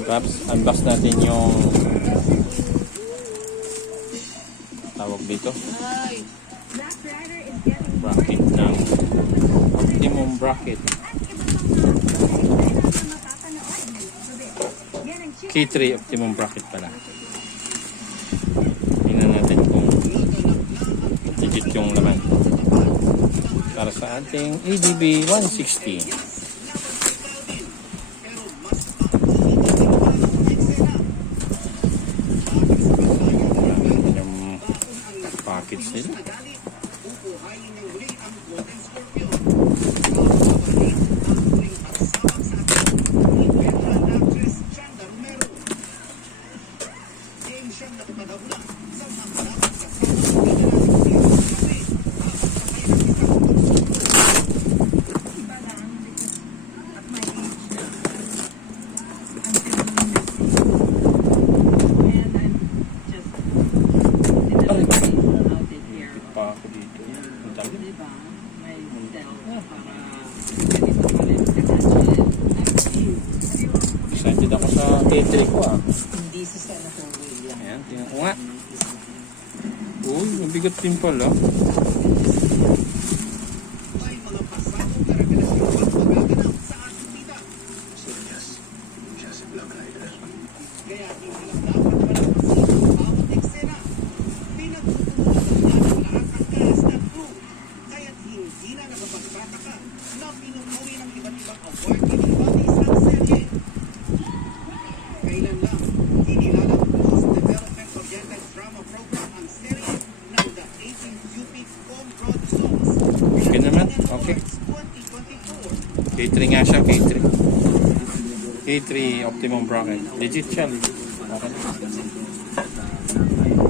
Perhaps unbox natin yung tawag dito. Bracket ng Optimum bracket. K3 Optimum bracket pala. Tingnan natin kung legit yung laman. Para sa ating ADB 160. Package nila. Excited ako sa K3 ko Hindi sa Senator William. Ayan, tingnan ko nga. Uy, mabigat din pala. May mga pasakong karaganasyong magpaganap sa ating kita. Siya si Black Rider. Kaya hindi lang dapat palampasin ang bawat eksena. Pinagtutunan ng lahat ang cast at crew. Kaya't hindi na nakapagtataka na pinupuwi ng iba't ibang award-winning bodies ang serye. Kailan lang, inilalang post-development-oriented drama program ang serye ng The 18th UP Home-Broad Songs. Okay naman, okay. 2024. K3 nga siya, K3. K3 Optimum bracket. Legit siya, legit. Okay.